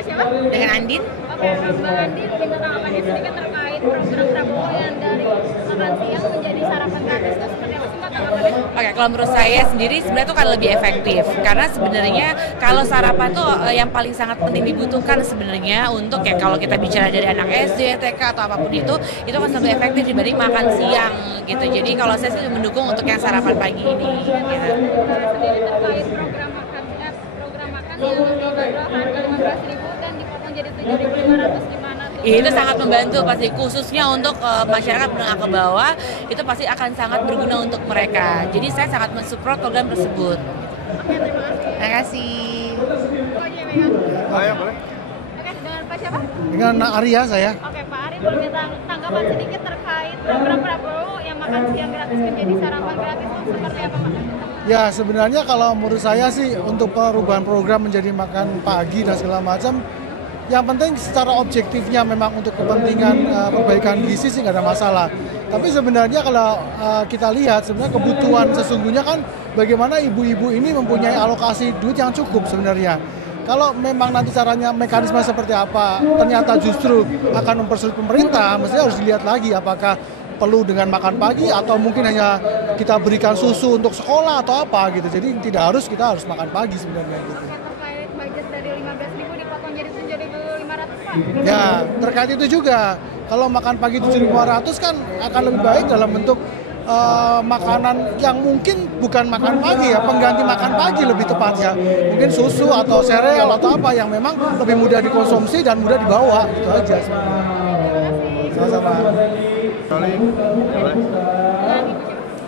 Mbak siapa? Dengan Andin. Oke, Mbak Andin minta tanggapannya sedikit terkait program Prabowo yang dari makan siang menjadi sarapan gratis itu seperti apa sih Mbak tanggapannya? Oke, kalau menurut saya sendiri sebenarnya itu kan lebih efektif karena sebenarnya kalau sarapan tuh yang paling sangat penting dibutuhkan sebenarnya untuk ya kalau kita bicara dari anak SD, TK atau apapun itu kan lebih efektif dibanding makan siang gitu. Jadi kalau saya sih mendukung untuk yang sarapan pagi ini gitu. Sendiri terkait program makan yang dibanderol harga 15.000 dan dipotong jadi 7.500 gimana tuh? Itu sangat membantu pasti khususnya untuk masyarakat menengah ke bawah itu pasti akan sangat berguna untuk mereka. Jadi saya sangat mensupport program tersebut. Oke, terima kasih. Terima kasih. Oh iya, Megan. Oh ya, boleh. Oke, dengan Pak siapa? Dengan Arya saya. Oke, Pak Ari boleh minta tanggapan sedikit terkait program Prabowo yang makan siang gratis menjadi sarapan gratis itu seperti apa Pak? Ya sebenarnya kalau menurut saya sih untuk perubahan program menjadi makan pagi dan segala macam, yang penting secara objektifnya memang untuk kepentingan perbaikan gizi sih nggak ada masalah. Tapi sebenarnya kalau kita lihat sebenarnya kebutuhan sesungguhnya kan bagaimana ibu-ibu ini mempunyai alokasi duit yang cukup sebenarnya. Kalau memang nanti caranya mekanisme seperti apa, ternyata justru akan mempersulit pemerintah, mestinya harus dilihat lagi apakah perlu dengan makan pagi atau mungkin hanya kita berikan susu untuk sekolah atau apa gitu. Jadi kita harus makan pagi sebenarnya gitu. Oke, terkait budget dari 15.000 dipotong jadi 7.500 Pak? Ya, terkait itu juga. Kalau makan pagi 7.500 kan akan lebih baik dalam bentuk makanan yang mungkin bukan makan pagi ya, pengganti makan pagi lebih tepatnya. Mungkin susu atau sereal atau apa yang memang lebih mudah dikonsumsi dan mudah dibawa, gitu aja sebenarnya. Sama-sama.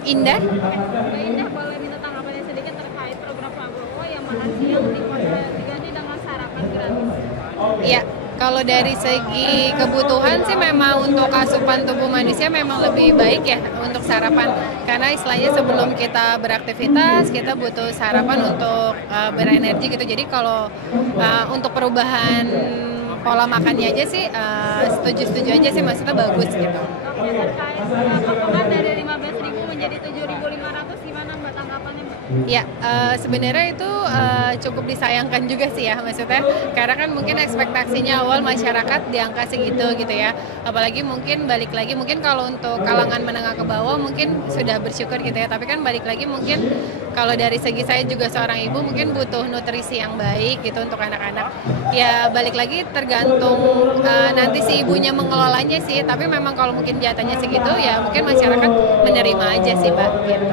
Indah. Mbak Indah boleh minta tanggapannya sedikit terkait program Prabowo yang makan siang diganti dengan sarapan gratis. Ya, kalau dari segi kebutuhan sih memang untuk asupan tubuh manusia memang lebih baik ya untuk sarapan. Karena istilahnya sebelum kita beraktivitas, kita butuh sarapan untuk berenergi gitu. Jadi kalau untuk perubahan pola makannya aja sih setuju-setuju aja sih, maksudnya bagus gitu. Oke, terkait potongan dari 15.000 menjadi 7.500 gimana Mbak tanggapannya Mbak? Ya, sebenarnya itu cukup disayangkan juga sih ya, maksudnya karena kan mungkin ekspektasinya awal masyarakat di angka segitu gitu ya. Apalagi mungkin balik lagi, mungkin kalau untuk kalangan menengah ke bawah mungkin sudah bersyukur gitu ya, tapi kan balik lagi mungkin kalau dari segi saya juga seorang ibu mungkin butuh nutrisi yang baik gitu untuk anak-anak. Ya balik lagi tergantung nanti si ibunya mengelolanya sih, tapi memang kalau mungkin jatahnya segitu ya mungkin masyarakat menerima aja sih Mbak gitu.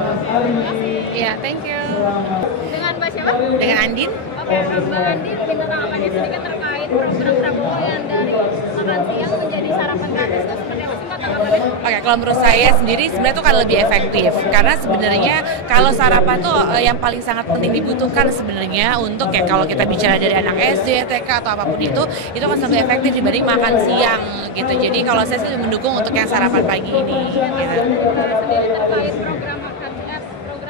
Ya, thank you. Dengan Mbak siapa? Dengan Andin. Oke, Mbak Andin minta tanggapannya sedikit terkait program Prabowo yang dari makan siang menjadi sarapan gratis itu seperti apa sih Mbak tanggapannya? Oke, kalau menurut saya sendiri sebenarnya itu kan lebih efektif karena sebenarnya kalau sarapan tuh yang paling sangat penting dibutuhkan sebenarnya untuk ya kalau kita bicara dari anak SD, TK atau apapun itu kan lebih efektif dibanding makan siang gitu. Jadi kalau saya sih mendukung untuk yang sarapan pagi ini gitu. Sendiri terkait program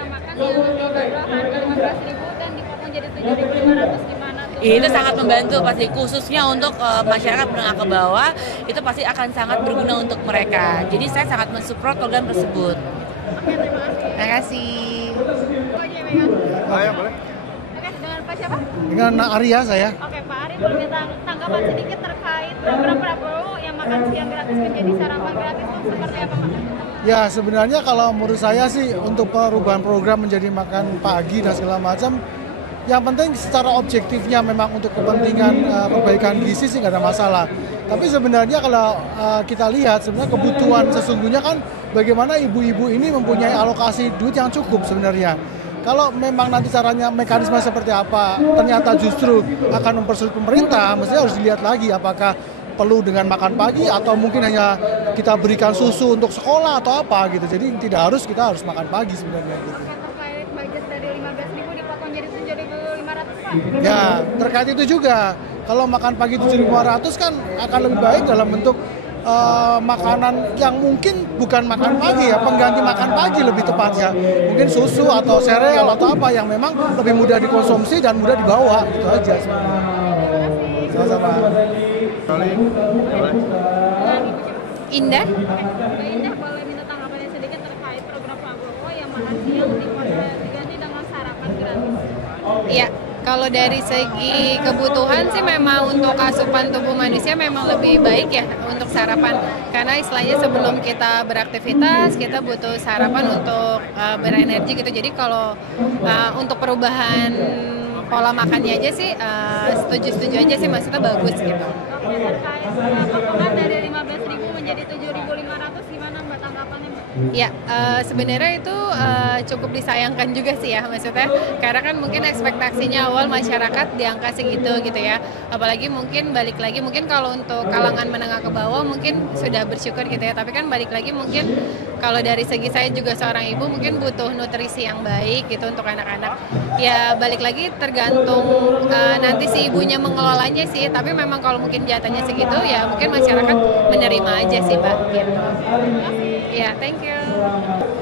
makan yang dibanderol harga 15.000 dan dipotong jadi 7.500 gimana tuh? Itu sangat membantu pasti khususnya untuk masyarakat menengah ke bawah itu pasti akan sangat berguna untuk mereka. Jadi saya sangat mensupport program tersebut. Oke, terima kasih. Terima kasih. Oh iya, Megan. Oh ya, boleh. Oke, dengan Pak siapa? Dengan Arya saya. Oke, Pak Ari boleh minta tanggapan sedikit terkait program Prabowo yang makan siang gratis menjadi sarapan gratis itu seperti apa Pak? Ya sebenarnya kalau menurut saya sih untuk perubahan program menjadi makan pagi dan segala macam, yang penting secara objektifnya memang untuk kepentingan perbaikan gizi sih nggak ada masalah. Tapi sebenarnya kalau kita lihat sebenarnya kebutuhan sesungguhnya kan bagaimana ibu-ibu ini mempunyai alokasi duit yang cukup sebenarnya. Kalau memang nanti caranya mekanisme seperti apa, ternyata justru akan mempersulit pemerintah, mestinya harus dilihat lagi apakah perlu dengan makan pagi atau mungkin hanya kita berikan susu untuk sekolah atau apa gitu. Jadi kita harus makan pagi sebenarnya gitu. Oke, terkait budget dari 15.000 dipotong jadi 7.500 Pak? Ya, terkait itu juga. Kalau makan pagi 7.500 kan akan lebih baik dalam bentuk makanan yang mungkin bukan makan pagi ya, pengganti makan pagi lebih tepatnya. Mungkin susu atau sereal atau apa yang memang lebih mudah dikonsumsi dan mudah dibawa, gitu aja sebenarnya. Sama-sama. Indah. Mbak Indah boleh minta tanggapannya sedikit terkait program Prabowo yang makan siang diganti dengan sarapan gratis. Ya, Kalau dari segi kebutuhan sih memang untuk asupan tubuh manusia memang lebih baik ya untuk sarapan. Karena istilahnya sebelum kita beraktivitas kita butuh sarapan untuk berenergi gitu. Jadi kalau untuk perubahan pola makannya aja sih setuju-setuju aja sih, maksudnya bagus gitu. Oke, terkait potongan dari 15.000 menjadi 7.500 gimana Mbak tanggapannya Mbak? Ya, sebenarnya itu cukup disayangkan juga sih ya, maksudnya karena kan mungkin ekspektasinya awal masyarakat di angka segitu gitu ya. Apalagi mungkin balik lagi, mungkin kalau untuk kalangan menengah ke bawah mungkin sudah bersyukur gitu ya, tapi kan balik lagi mungkin kalau dari segi saya juga seorang ibu mungkin butuh nutrisi yang baik gitu untuk anak-anak. Ya balik lagi tergantung nanti si ibunya mengelolanya sih, tapi memang kalau mungkin jatahnya segitu ya mungkin masyarakat menerima aja sih Mbak gitu. Ya, thank you.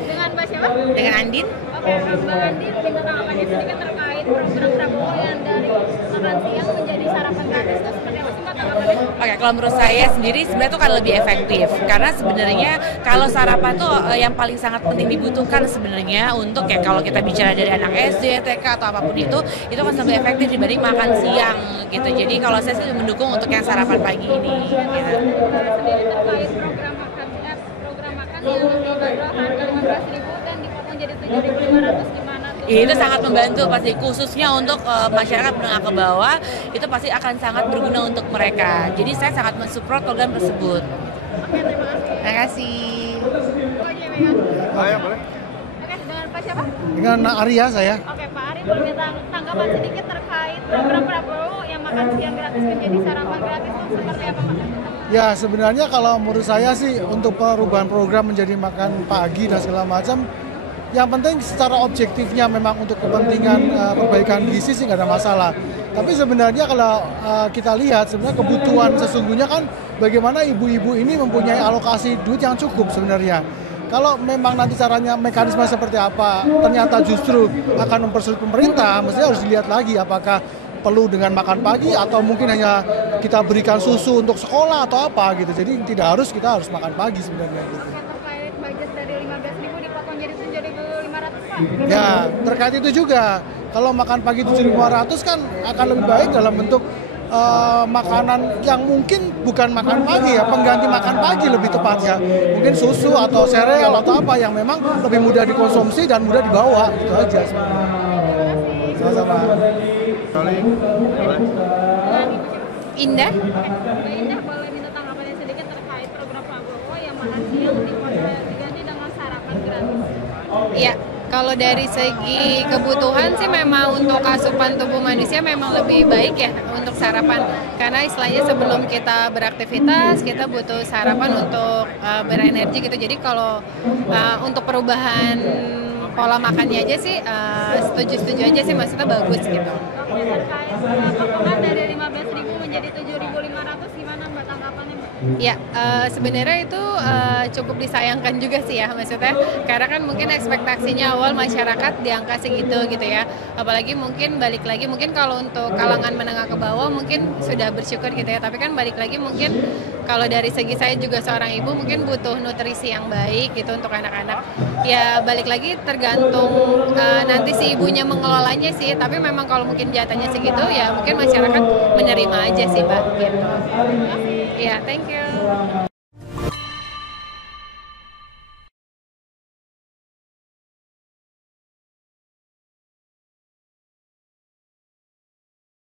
Dengan Mbak siapa? Dengan Andin. Oke, Mbak Andin minta tanggapannya sedikit terkait program Prabowo yang dari makan siang menjadi sarapan gratis itu seperti apa sih Mbak tanggapannya? Oke, kalau menurut saya sendiri sebenarnya itu kan lebih efektif karena sebenarnya kalau sarapan tuh yang paling sangat penting dibutuhkan sebenarnya untuk ya kalau kita bicara dari anak SD, TK atau apapun itu kan lebih efektif dibanding makan siang gitu. Jadi kalau saya sih mendukung untuk yang sarapan pagi ini. Gitu. Sendiri terkait program makan yang dibanderol harga 15.000 dan dipotong jadi 7.500 gimana tuh? Itu sangat membantu pasti, khususnya untuk masyarakat menengah ke bawah, itu pasti akan sangat berguna untuk mereka. Jadi saya sangat mensupport program tersebut. Oke, terima kasih. Terima kasih. Oke, Megan. Ya, boleh. Oke, dengan Pak siapa? Dengan Arya saya. Oke, Pak Ari boleh minta tanggapan sedikit terkait program Prabowo yang makan siang gratis menjadi sarapan gratis itu seperti apa Pak? Ya sebenarnya kalau menurut saya sih untuk perubahan program menjadi makan pagi dan segala macam, yang penting secara objektifnya memang untuk kepentingan perbaikan gizi sih nggak ada masalah. Tapi sebenarnya kalau kita lihat sebenarnya kebutuhan sesungguhnya kan bagaimana ibu-ibu ini mempunyai alokasi duit yang cukup sebenarnya. Kalau memang nanti caranya mekanisme seperti apa, ternyata justru akan mempersulit pemerintah, mestinya harus dilihat lagi apakah perlu dengan makan pagi atau mungkin hanya kita berikan susu untuk sekolah atau apa gitu. Jadi kita harus makan pagi sebenarnya gitu. Oke, terkait budget dari 15.000 dipotong jadi 7.500 Pak? Ya, terkait itu juga. Kalau makan pagi 7.500 kan akan lebih baik dalam bentuk makanan yang mungkin bukan makan pagi ya, pengganti makan pagi lebih tepatnya. Mungkin susu atau sereal atau apa yang memang lebih mudah dikonsumsi dan mudah dibawa, gitu aja sebenarnya. Sama-sama. Indah. Mbak Indah boleh minta tanggapannya sedikit terkait program Prabowo yang makan siang diganti dengan sarapan gratis. Ya, kalau dari segi kebutuhan sih memang untuk asupan tubuh manusia memang lebih baik ya untuk sarapan. Karena istilahnya sebelum kita beraktivitas kita butuh sarapan untuk berenergi gitu. Jadi kalau untuk perubahan pola makannya aja sih setuju-setuju aja sih, maksudnya bagus gitu. Oke, terkait potongan dari 15.000 menjadi 7.500 gimana Mbak tanggapannya Mbak? Ya, sebenarnya itu cukup disayangkan juga sih ya, maksudnya karena kan mungkin ekspektasinya awal masyarakat di angka segitu gitu ya. Apalagi mungkin balik lagi, mungkin kalau untuk kalangan menengah ke bawah mungkin sudah bersyukur gitu ya, tapi kan balik lagi mungkin kalau dari segi saya juga seorang ibu mungkin butuh nutrisi yang baik gitu untuk anak-anak. Ya balik lagi tergantung nanti si ibunya mengelolanya sih, tapi memang kalau mungkin jatahnya segitu ya mungkin masyarakat menerima aja sih Mbak gitu. Ya, thank you.